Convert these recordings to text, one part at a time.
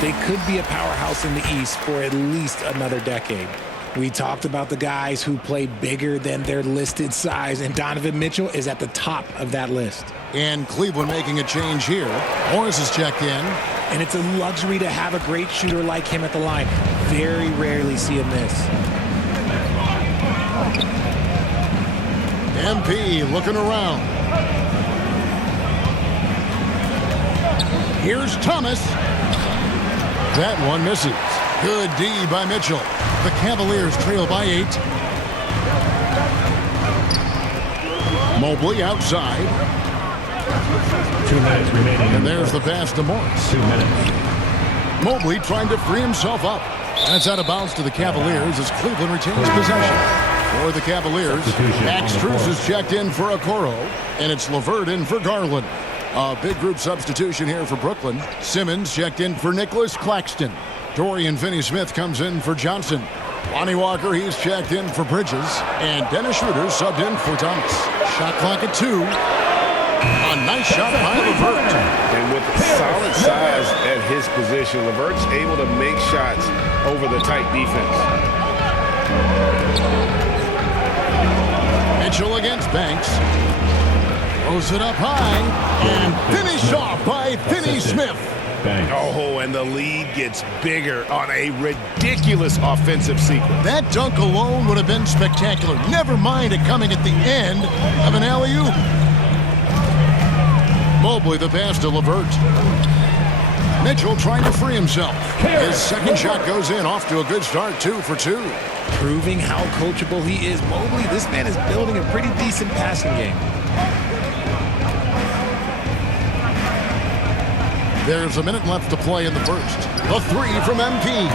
they could be a powerhouse in the East for at least another decade. We talked about the guys who play bigger than their listed size, and Donovan Mitchell is at the top of that list. And Cleveland making a change here. Morris is checked in. And it's a luxury to have a great shooter like him at the line. Very rarely see him miss. MP looking around. Here's Thomas. That one misses. Good D by Mitchell. The Cavaliers trail by 8. Mobley outside. 2 minutes remaining. And there's the pass to Morris. 2 minutes. Mobley trying to free himself up. That's out of bounds to the Cavaliers as Cleveland retains possession. For the Cavaliers, Max Strus is checked in for Okoro, and it's LeVert in for Garland. A big group substitution here for Brooklyn. Simmons checked in for Nicholas Claxton. Dorian Finney-Smith comes in for Johnson. Lonnie Walker, he's checked in for Bridges. And Dennis Schroeder subbed in for Thomas. Shot clock at 2. A nice shot by LeVert. And with solid size at his position, LeVert's able to make shots over the tight defense. Mitchell against Banks. Throws it up high. And finished off by Finney-Smith. Oh, and the lead gets bigger on a ridiculous offensive sequence. That dunk alone would have been spectacular. Never mind it coming at the end of an alley-oop. Mobley the pass to LeVert. Mitchell trying to free himself. His second shot goes in, off to a good start, 2 for 2. Proving how coachable he is. Mobley, this man is building a pretty decent passing game. There's a minute left to play in the first. A 3 from MP.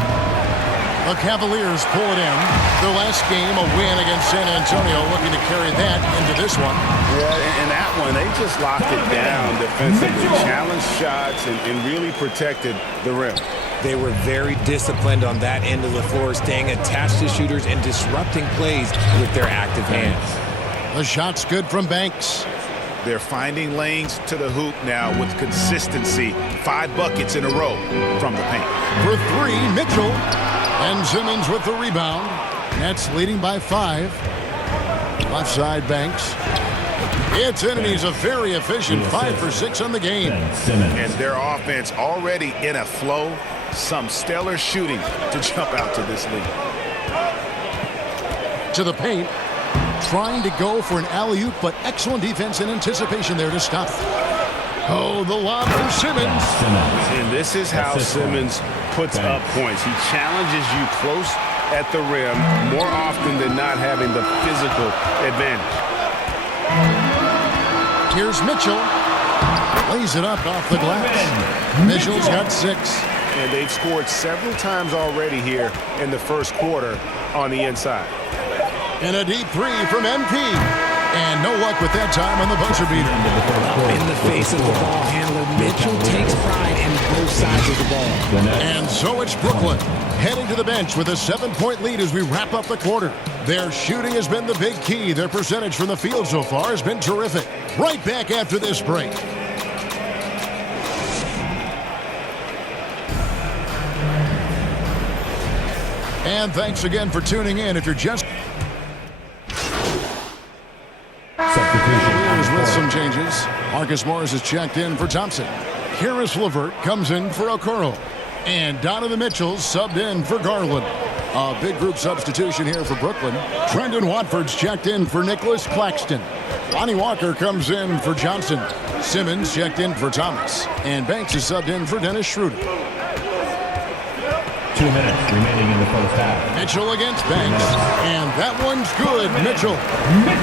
The Cavaliers pull it in. Their last game, a win against San Antonio, looking to carry that into this one. Yeah, and that one, they just locked it down defensively, challenged shots, and really protected the rim. They were very disciplined on that end of the floor, staying attached to shooters and disrupting plays with their active hands. The shot's good from Banks. They're finding lanes to the hoop now with consistency. 5 buckets in a row from the paint. For 3, Mitchell. And Simmons with the rebound. Nets leading by 5. Left side, Banks. It's in, and he's a very efficient 5 for 6 on the game. And their offense already in a flow. Some stellar shooting to jump out to this lead. To the paint. Trying to go for an alley-oop, but excellent defense and anticipation there to stop it. Oh, the lob from Simmons. And this is how Simmons puts up points. He challenges you close at the rim more often than not, having the physical advantage. Here's Mitchell. Lays it up off the glass. Mitchell's got 6. And they've scored several times already here in the first quarter on the inside. And a deep 3 from MP. And no luck with that time on the buzzer beater. In the face of the ball handler, Mitchell takes pride in both sides of the ball. And so it's Brooklyn heading to the bench with a 7-point lead as we wrap up the quarter. Their shooting has been the big key. Their percentage from the field so far has been terrific. Right back after this break. And thanks again for tuning in. If you're just with some changes. Marcus Morris is checked in for Thompson. Karis LeVert comes in for Okoro. And Donovan Mitchell subbed in for Garland. A big group substitution here for Brooklyn. Trendon Watford's checked in for Nicholas Claxton. Lonnie Walker comes in for Johnson. Simmons checked in for Thomas. And Banks is subbed in for Dennis Schroeder. 2 minutes remaining in the first half. Mitchell against Banks. And that one's good, Mitchell.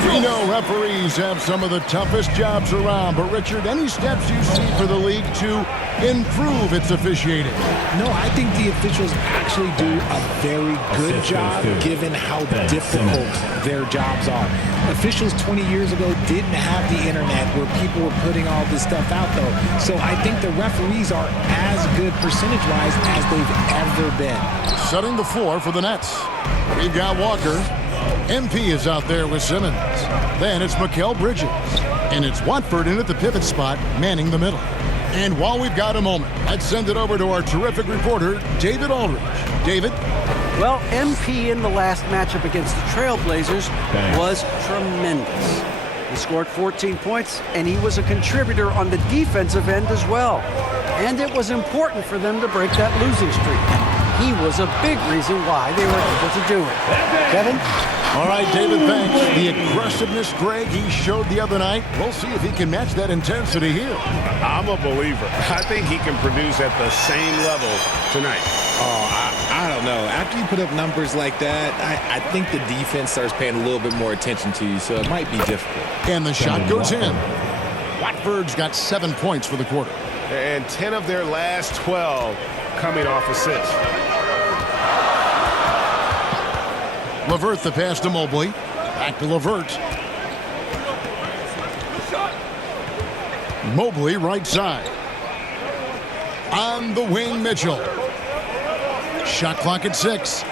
We know referees have some of the toughest jobs around, but Richard, any steps you see for the league to improve its officiating? No, I think the officials actually do a very good job given how difficult their jobs are. Officials 20 years ago didn't have the internet where people were putting all this stuff out, though. So I think the referees are as good percentage-wise as they've ever been. Setting the floor for the Nets. We've got Walker. MP is out there with Simmons. Then it's Mikal Bridges. And it's Watford in at the pivot spot, manning the middle. And while we've got a moment, let's send it over to our terrific reporter, David Aldridge. David? Well, MP in the last matchup against the Trailblazers was tremendous. He scored 14 points, and he was a contributor on the defensive end as well. And it was important for them to break that losing streak. He was a big reason why they were able to do it. Kevin? All right, David, thanks. The aggressiveness, Greg, he showed the other night. We'll see if he can match that intensity here. I'm a believer. I think he can produce at the same level tonight. I don't know. After you put up numbers like that, I think the defense starts paying a little bit more attention to you, so it might be difficult. And the shot goes in. Watford's got 7 points for the quarter. And 10 of their last 12 coming off assists. LeVert the pass to Mobley. Back to LeVert. Mobley right side. On the wing, Mitchell. Shot clock at 6.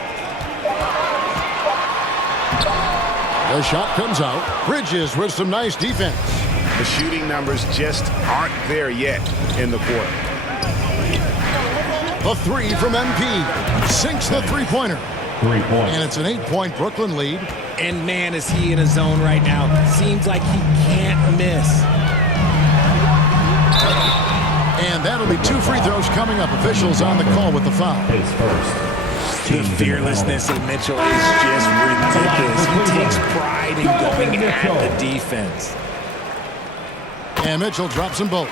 The shot comes out. Bridges with some nice defense. The shooting numbers just aren't there yet in the quarter. The three from MP. Sinks the three-pointer. 3 points. And it's an 8-point Brooklyn lead. And man, is he in a zone right now. Seems like he can't miss. And that'll be 2 free throws coming up. Officials on the call with the foul. His first. The fearlessness of Mitchell is just ridiculous. He takes pride in going at the defense. And Mitchell drops them both.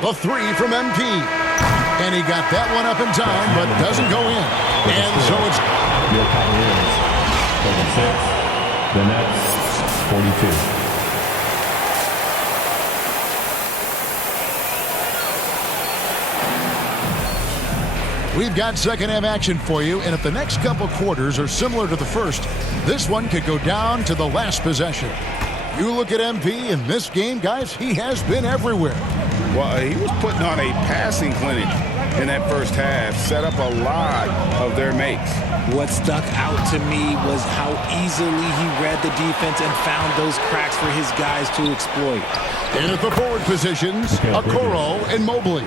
The three from MP. And he got that one up in time, but doesn't go in. And so it's... Your Cavaliers, 36. The Nets, 42. We've got second half action for you, and if the next couple quarters are similar to the first, this one could go down to the last possession. You look at MP in this game, guys, he has been everywhere. Well, he was putting on a passing clinic in that first half, set up a lot of their makes. What stuck out to me was how easily he read the defense and found those cracks for his guys to exploit. And at the forward positions, Okoro and Mobley.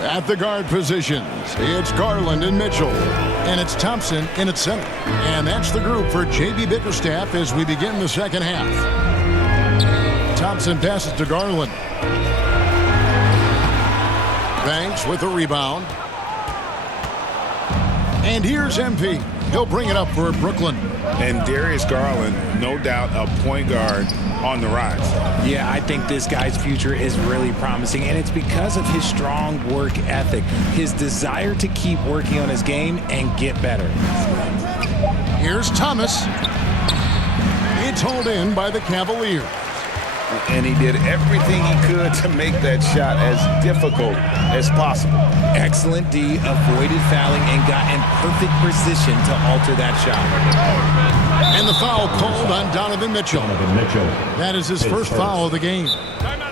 At the guard positions, it's Garland and Mitchell. And it's Thompson in at center. And that's the group for J.B. Bickerstaff as we begin the second half. Thompson passes to Garland. Banks with the rebound. And here's MP. He'll bring it up for Brooklyn. And Darius Garland, no doubt a point guard on the rise. Yeah, I think this guy's future is really promising, and it's because of his strong work ethic, his desire to keep working on his game and get better. Here's Thomas. It's hauled in by the Cavaliers. And he did everything he could to make that shot as difficult as possible. Excellent D, avoided fouling, and got in perfect position to alter that shot. And the foul called on Donovan Mitchell. That is his first foul of the game.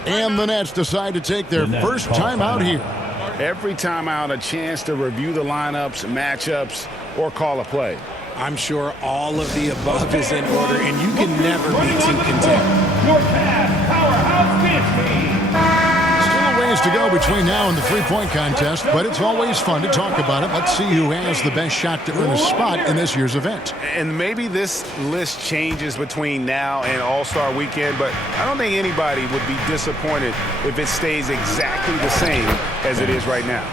And the Nets decide to take their first timeout here. Every timeout, a chance to review the lineups, matchups, or call a play. I'm sure all of the above is in order, and you can never be too content. Still a ways to go between now and the three-point contest, but it's always fun to talk about it. Let's see who has the best shot to earn a spot in this year's event. And maybe this list changes between now and All-Star Weekend, but I don't think anybody would be disappointed if it stays exactly the same as it is right now.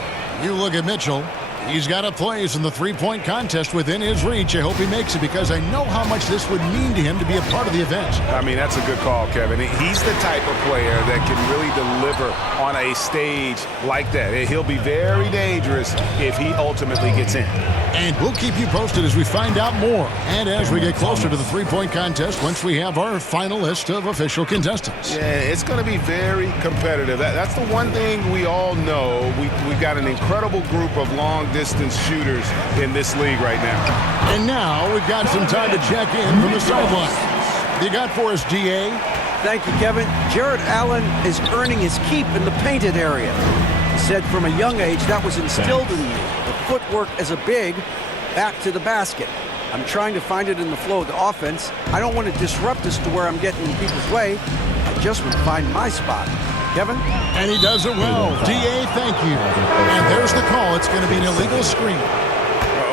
You look at Mitchell. He's got a place in the three-point contest within his reach. I hope he makes it because I know how much this would mean to him to be a part of the event. I mean, that's a good call, Kevin. He's the type of player that can really deliver on a stage like that. He'll be very dangerous if he ultimately gets in. And we'll keep you posted as we find out more and as we get closer to the three-point contest once we have our final list of official contestants. Yeah, it's going to be very competitive. That's the one thing we all know. We've got an incredible group of long-distance shooters in this league right now. And now we've got some time to check in from the sideline. You got for us, DA? Thank you, Kevin. Jared Allen is earning his keep in the painted area. He said from a young age that was instilled in me. The footwork as a big, back to the basket. I'm trying to find it in the flow of the offense. I don't want to disrupt this to where I'm getting in people's way. I just want to find my spot. Kevin? And he does it well. DA, thank you. And there's the call. It's going to be an illegal screen.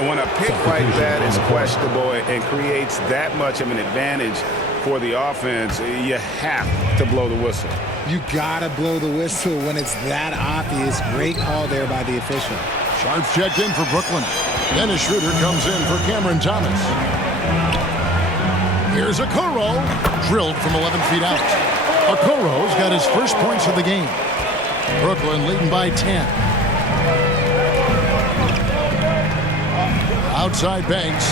When a pick like that is questionable and creates that much of an advantage for the offense, you have to blow the whistle. You gotta blow the whistle when it's that obvious. Great call there by the official. Sharps checked in for Brooklyn. Dennis Schroeder comes in for Cameron Thomas. Here's Okoro, drilled from 11 feet out. Okoro's got his first points of the game. Brooklyn leading by 10. Outside Banks.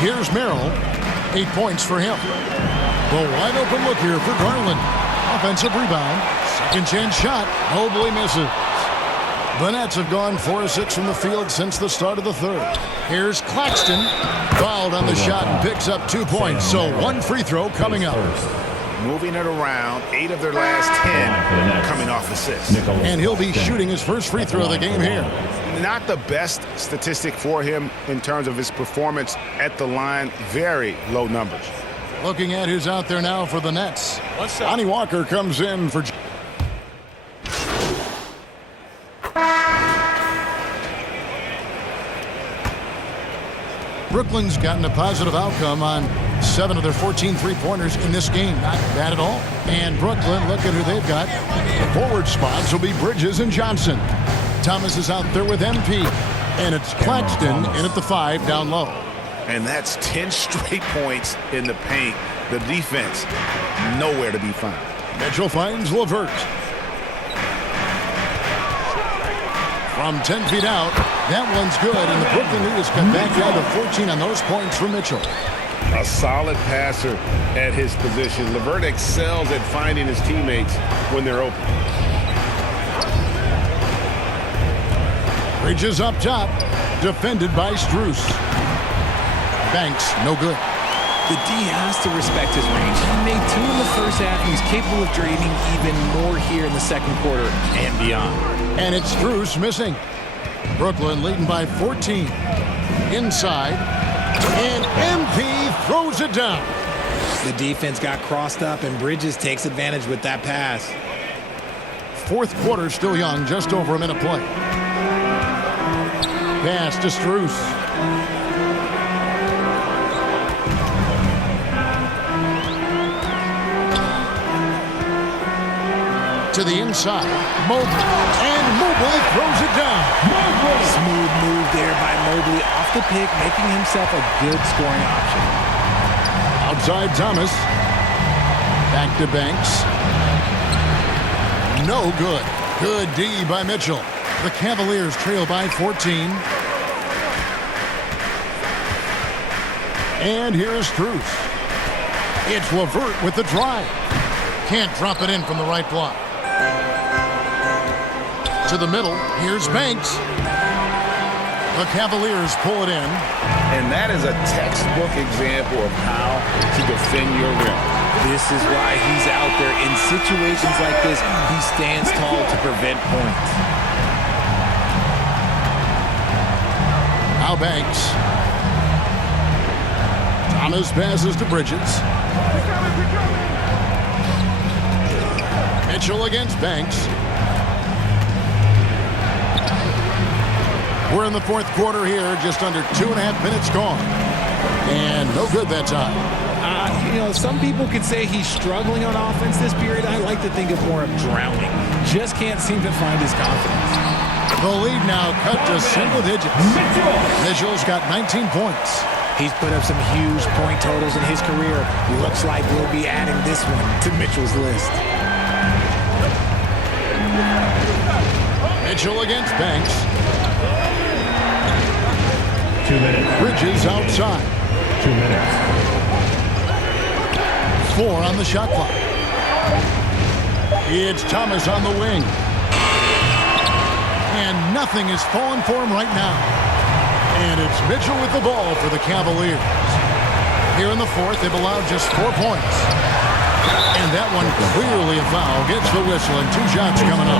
Here's Merrill. 8 points for him. The wide open look here for Garland. Offensive rebound. Second chance shot. Mobley misses. The Nets have gone 4 of 6 from the field since the start of the third. Here's Claxton. Fouled on the shot and picks up 2 points. So 1 free throw coming up. Moving it around, 8 of their last 10 coming off assists. And he'll be shooting his first free throw of the game here. Not the best statistic for him in terms of his performance at the line. Very low numbers. Looking at who's out there now for the Nets. Lonnie Walker comes in for... Brooklyn's gotten a positive outcome on 7 of their 14 three-pointers in this game. Not bad at all. And Brooklyn, look at who they've got. The forward spots will be Bridges and Johnson. Thomas is out there with MP. And it's Claxton in at the 5 down low. And that's 10 straight points in the paint. The defense, nowhere to be found. Mitchell finds LeVert. From 10 feet out, that one's good, and the Brooklyn lead has come back down to 14 on those points for Mitchell. A solid passer at his position. LeVert excels at finding his teammates when they're open. Bridges up top, defended by Strus. Banks, no good. The D has to respect his range. He made 2 in the first half. He's capable of draining even more here in the second quarter and beyond. And it's Strus missing. Brooklyn leading by 14. Inside. And MP throws it down. The defense got crossed up, and Bridges takes advantage with that pass. Fourth quarter still young, just over a minute play. Pass to Strus. To the inside. Mobley. And Mobley throws it down. Smooth move there by Mobley off the pick, making himself a good scoring option. Outside Thomas. Back to Banks. No good. Good D by Mitchell. The Cavaliers trail by 14. And here is Strus. It's LeVert with the drive. Can't drop it in from the right block. To the middle. Here's Banks. The Cavaliers pull it in. And that is a textbook example of how to defend your rim. This is why he's out there. In situations like this, he stands tall to prevent points. Now Banks. Thomas passes to Bridges. Mitchell against Banks. We're in the fourth quarter here, just under 2.5 minutes gone. And no good that time. Some people could say he's struggling on offense this period. I like to think of more of drowning. Just can't seem to find his confidence. The lead now cut to single digits. Mitchell's got 19 points. He's put up some huge point totals in his career. Looks like we'll be adding this one to Mitchell's list. Mitchell against Banks. 2 minutes. Bridges outside. 2 minutes. 4 on the shot clock. It's Thomas on the wing. And nothing is falling for him right now. And it's Mitchell with the ball for the Cavaliers. Here in the fourth, they've allowed just 4 points. And that one clearly a foul. Gets the whistle and 2 shots coming up.